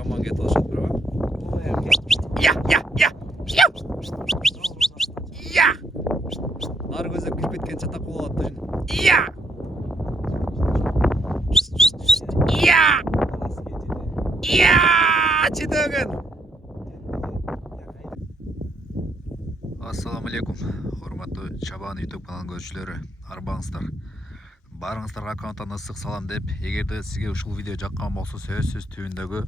Yomon ketib olishadi birov. Ya. Nari ko'zlab kirib ketgan chatoq bo'lyapti shuni. Чедеген. Assalomu alaykum. Hurmatli Чабан YouTube kanalının görüşçüleri. Arbanızlar. Barыңыздарга аккаунттан ысык салам деп, эгерде сизге ушул видео жаккан болсо, сөзсүз түбүндөгү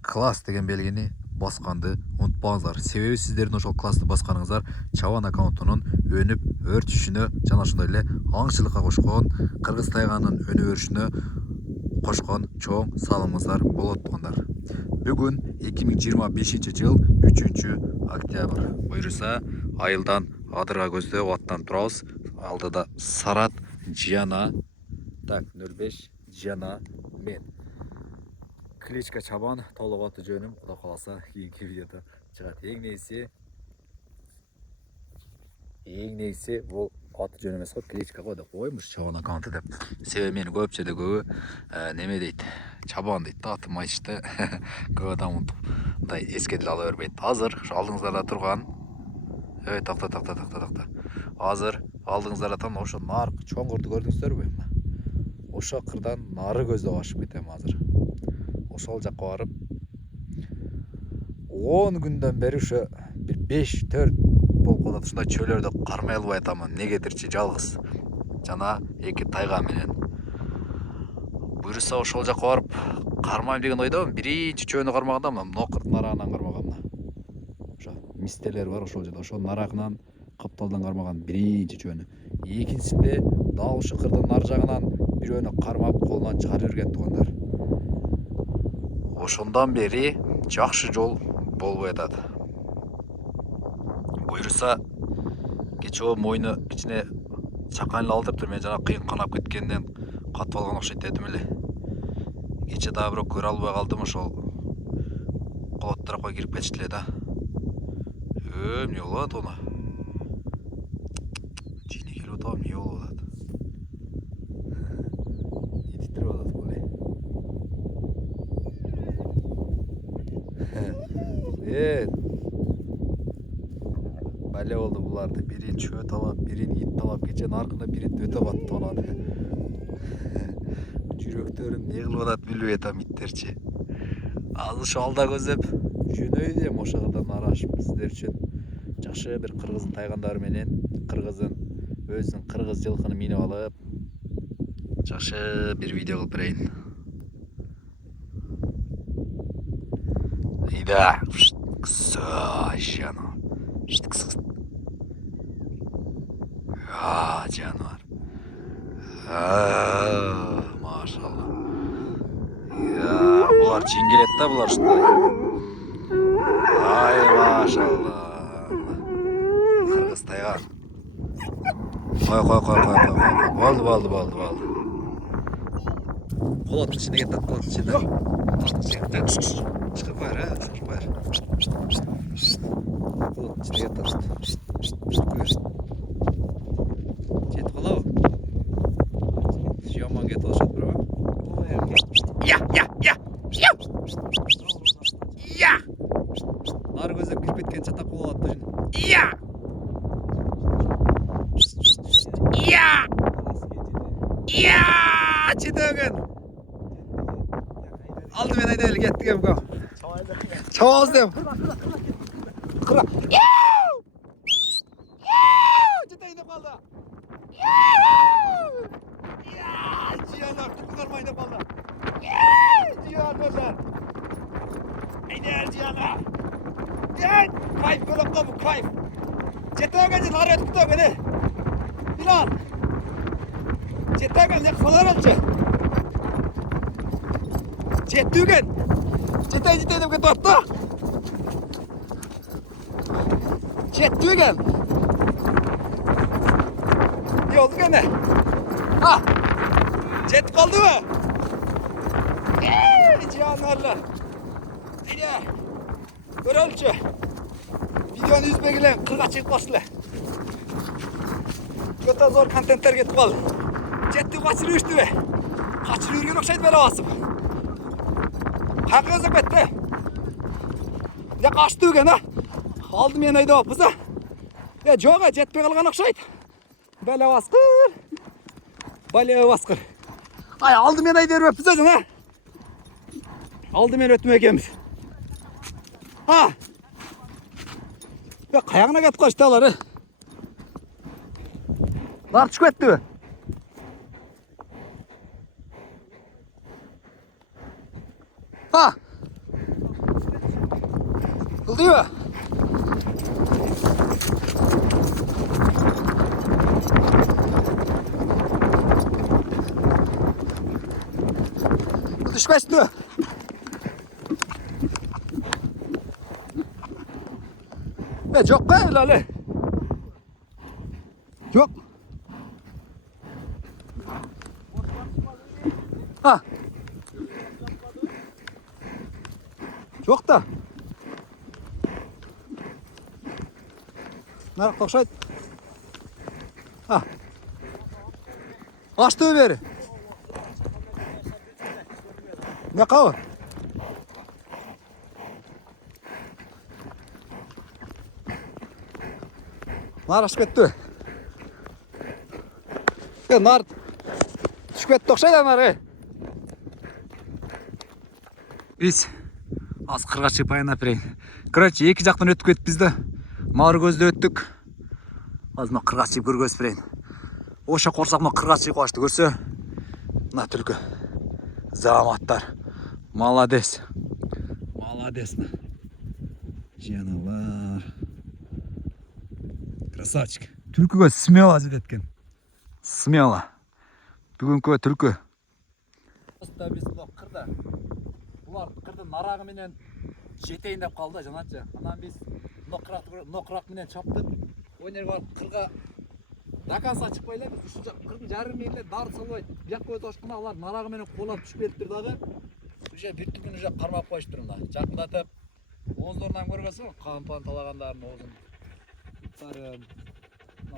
класс деген белгини басканды унутпаңыздар. Себеби сиздердин ошол классты басканыңыздар Чабан аккаунтунун өнүп өртүшүнө жана ошондой эле аңчылыкка кошкон, кыргыз тайганын өнүп өрүшүнө кошкон чоң салымыңыздар болот тугандар. Бүгүн 2025 жыл 3-октябрь. Буюрса айылдан адырга көздөп аттан турабыз. Алдыда Сарат, Жана, так 05 Жана мен. Кличка Чабан, толук аты жөнүм, Кудай кааласа кийинки видеодо чыгат. Эң негизи бул аты жөн эмес го, кличка го деп коймуш Чабан аккаунты деп. Себеби мени көпчүлүгү көбү неме дейт, Чабан дейт да, атым айтышты. Көп адам мындай эске деле ала бербейт. Азыр ушу алдыңыздарда турган такта. Азыр алдыңыздарда турган ошо нарк чоңгурду көрдүңүздөрбү? Ошо кырдан нары көздөп ашып кетем азыр. Ошол жакка барып 10 күндөн бери ошо бир 5-4 болуп калат. Ушундай чөйлөрдө кармай албай атамын. Негедирчи жалгыз жана 2 тайга менен. Буюрса ошол жакка барып кармайм деген ойдомун. Биринчи чөйнү кармаганда мына нокурт нарагынан кармагам. Ошо мистелер бар ошол жерде. Ошол нарагынан капталдан кармаган биринчи чөйнү. Экинчисинде дал ушу кырдын нар жагынан бирөөнү кармап колунан чыгарып берген тугандар. Ошондан бери жакшы жол болбой атат. Буюрса кечөө мойну кичине чаканыл алдырыптыр. Мен жана кыйын канап кеткенден катып алган окшойт дедим эле. Кече дагы бирок көрө албай калдым, ошол колот тарапка кирип кетишти эле да. Эмне болот аны? Жийне келип атам, эмне болуп атат? Титирип атат бул Бале болду буларды. Бирин чөө талап, бирин ит талап, кеченин аркында бирин өтө батты онан. Жүрөктөрүн не кылып атат билбей атам иттерчи. Азыр ошо алда көздөп жөнөй дем ошо кырдан арашып сиздер үчүн жакшы бир кыргыздын тайгандары менен кыргыздын өзүнүн кыргыз жылкыны минип алып жакшы бир видео кылып берейин. Ида. Жана. Жануар. Машалла. Булар чиңгелет да, булар ушундай. Ай, машалла. Кыргыз тайган. Кой. Болду. Колот ичине кетет, колот ичине. Чыгып бар, чыгып бар. Колот ичине кетет. Жетип калабы? Жомон кетип алышат бирөө. Нары көздөп кирип кеткен чатак болуп атты шуну. Чедеген. Алды мен айда эле кеттик эмко. Чабабыз дем. Кыра. Жетейин деп калды. Жияндар түпү кармайын деп калды. Жияндар. Айдар жияндар. Кайф көрөп калды, кайф. Жетеген жер ары өтүп кетти мени. Билал. Жетеген жер солар болчу. Жетеген. Жетейин деп кетип атты. Жетеген. Ne oldu gene? Ha! Jet kaldı mı? Cihanlarla. Hadi. Görölçü. Videonu yüzbegilen 40'a çıkmasılı. Kötü zor kontentler getip kaldı. Jet'i kaçırıyor işte be. Kaçırıyor okşaydı böyle basım. Қақызып кетті. Де қашты өген, алды мен айда опызы. Жоға жетпей қалған оқшайды. Бәле басқыр. Бәле басқыр. Ай, алды мен айда өріп біз өзің, алды мен өтім екеміз. Қаяғына кетіп қашты алары. Нар түшіп кетті. Қылды ба? Düşmezdi. Yok be Lale. Yok. Yok da. Ne kokşayt? Açtığı beri. Ne kağı? Nar açıp etti. Nar düşüp etti okşaydı narı. Biz az qырға шығып айнап берейін. Короче, екі жақтан өтіп кетіп бізді. Мар көзді өттік. Аз мына қырға шығып көргөзіп берейін. Оша қорсақ мына қырға шығып қашты көрсе. Мына түлкі. Заматтар. Молодец. Молодец. Жаналар. Красавчик. Түлкіге смело әзет еткен. Смело. Бүгінгі түлкі. Біз бұл қырда. Бұлар қырды нарағы менен жетейін деп қалды жанатшы. Анан біз ноқырақ менен чаптық. Өнерге барып қырға дакаса шықпайлай. Біз үшінші қырдың жарым мейлі дар салбай. Бияқ көйт ашқына алар нарағы менен қолап түшіп беріп дағы. Уже бір түгін уже қармап қойшы тұрында. Жақындатып, оздорынан көргөсі, қампан талағандарын озын. Сарын.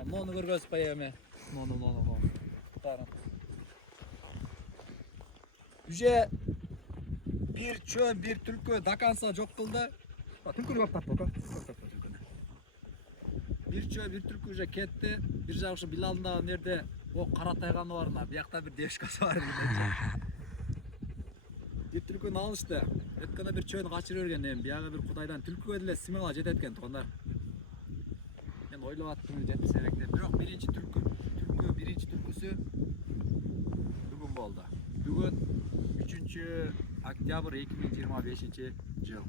Ноны көргөсіп байеме. Ноны. Сарын. Уже bir çöl, bir tülkü dakansa çok kıldı. Tülkünü bak bak. Bir çöl, bir tülkü уже ketті. Bir жағы Bilal'da nerede o Karatayganı varına. Bir yakta bir devşkası var. Bir tülkünü alıştı. Ötkene bir çölünü kaçırıyor gene. Bir yağı bir kudaydan tülkü ödüle simela jet etken tuğanlar. Ben oylu attım jet sebekte. Yok birinci tülküsü bugün oldu. Bugün 3. Oktyabr 2025 yıl.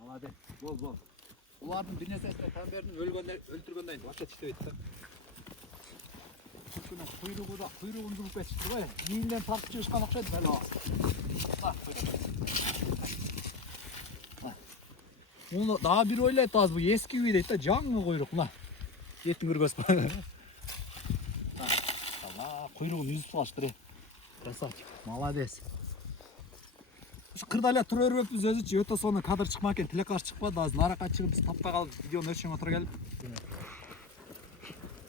Молодец. Бол. Ulardan bir nesesine temberini öldürgöndeydi. Başka çıktı etti. Kuyruğunu durup geçti. Yiyinden tartıp çıkışkan okşaydı böyle o. Onu daha bir oylaydı az bu eski üyeydi. Canlı kuyruk lan. Yetin kırgöz bana. Allah kuyruğunu yüzü tulaştırıyor. Красавчик. Молодец. Şu kırdayla tur örüp biz özü öte sonra kadar çıkmakken tile karşı çıkmadı az naraka çıkıp biz tappa kalıp videonun ölçüne otura gelip.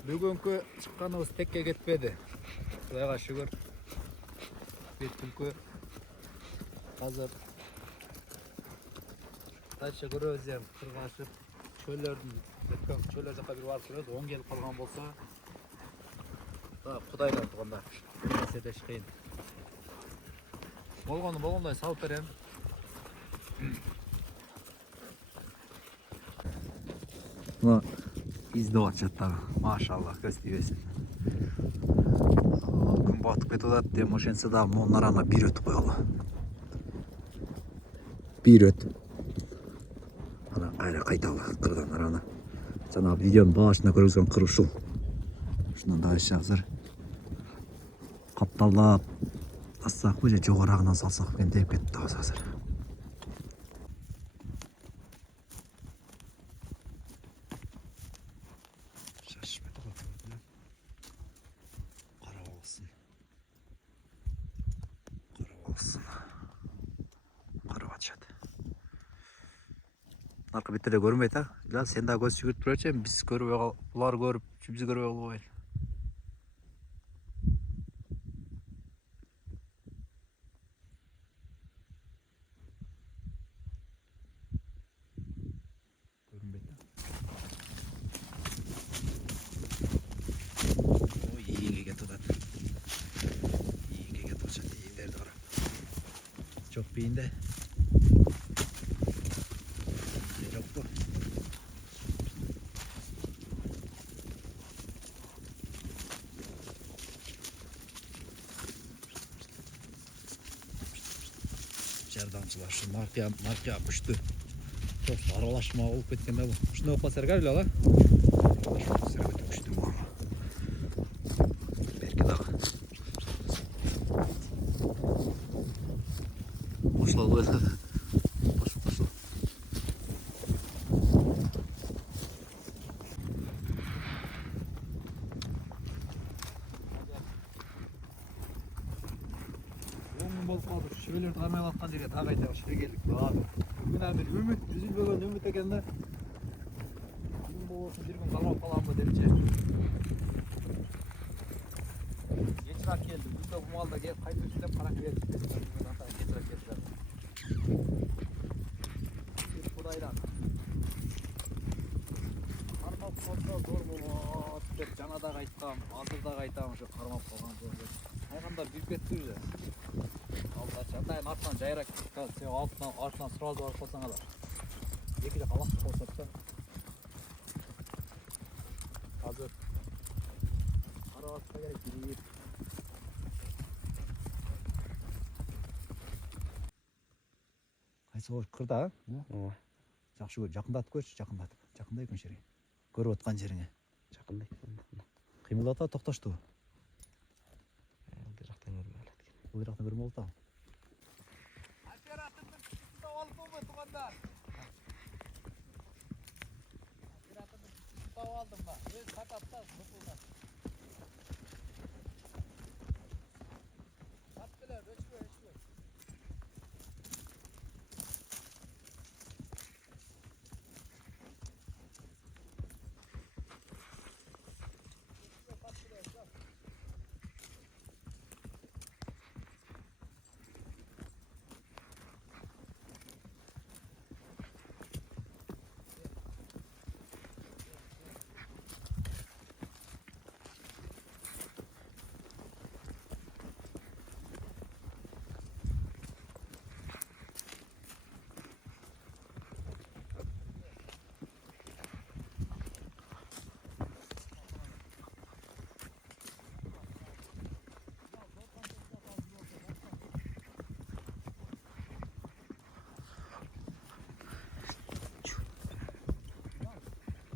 Bugünkü çıkkanımız tekke ketmedi. Kudayga şükür. Bir tülkü. Hazır. Taşça görüyoruz yani kırgaşıp çöller жаққа bir varıp duruyoruz. 10 gelip kalgan bolsa Kudayla tuğanda. Neyse de çıkayın. Болғандай салып берем. Мына изде атчаттар. Машалла, көз тибесин. Күн батып кетип атат деп ошентсе да монун арана бир өтүп койгола. Бир өт. Ана кайра кайталы кырдан арана. Жана видеонун башында көргөзгөн кыр ушул. Ушундан да иш азыр. Капталдап Ассақ көже жоғарағынан салсақ мен деп кетті азыр. Шашып кетіп отыр. Қарап алсын. Қарап атшады. арка беттерде көрүнбөйт а. Ила сен да көз жүгүрүп турчу, биз көрбөй кал, булар көрүп, биз көрбөй калбай. Көрүнбөйт а. Ой, ийинге кетип атат. Ийинге кетип атат, ийиндерди кара. Жок бийинде. Жокпу? Жардамчылар ушу маркия күчтүү. Çok aralashma olib ketganda bu. Shuni o'qib sargar bilala. Күчтүү bu. Берки дагы. Qo'shilib qo'ydi. Qo'shil. Болып қалды. Шөбелерді қамай алатқан жерге тағы айта шөбе келдік. Бүгін бір үміт, үзілбеген үміт екен да. Бүгін болсын бір күн қалмап қаламын ба депче. Кешірек келдім. Біз де құмалда келіп қайтып үстілеп қарап келдік. Кешірек келдік. Құдайдан. Қармап қалса зор болады деп жаңа да қайтқам, азыр да қайтам, ошо қармап қалған зор деп. Айғанда büyük кетті уже. Алда жандайын артынан жайрак сен артынан сразу барып қалсаң алар. Екі жақ алақ қалсап та. Қазір қарағатқа керек дейіп. Қайсы қойып қырда, а? Жақшы көр, жақындатып көрші, жақындай күн жерге. Көріп отқан жеріңе. Жақындай. Қимылдата тоқташты. Бұл жақтан көрмей болды ау. Оператордың күшін тауып алдым ба, туғандар? Оператордың күшін тауып алдым ба? Өз сақатта зұпылда. Сат білер, өшкөй.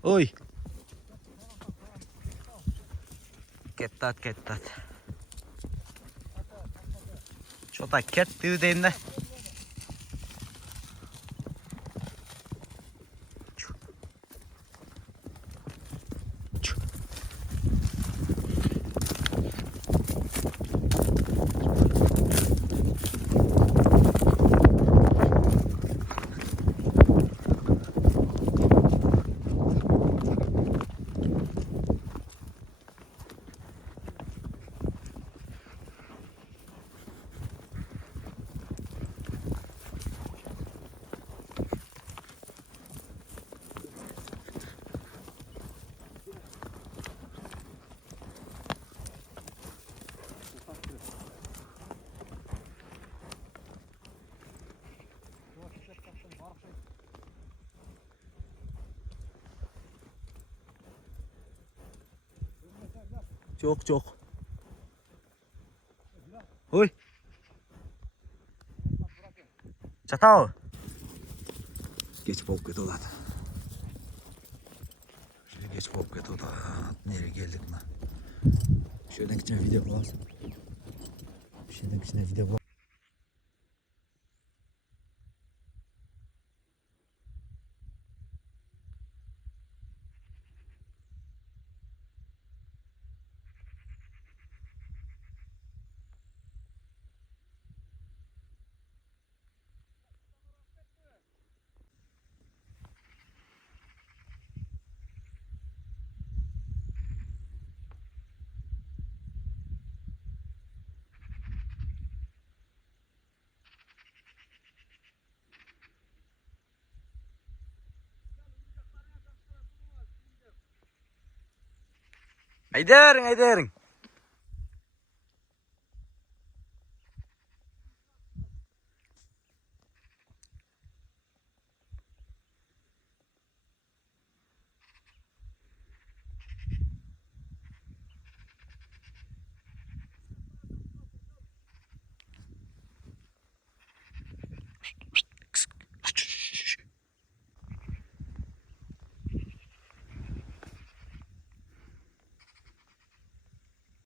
Ой! Кетті. Что-то кетті дейінде. Жоқ. Ой! Жатау. Geç болып кетіп олады. Geç болып кетіп олады. Неге келдік мына. Шөден кішкене видео қыламыз. Айдарың.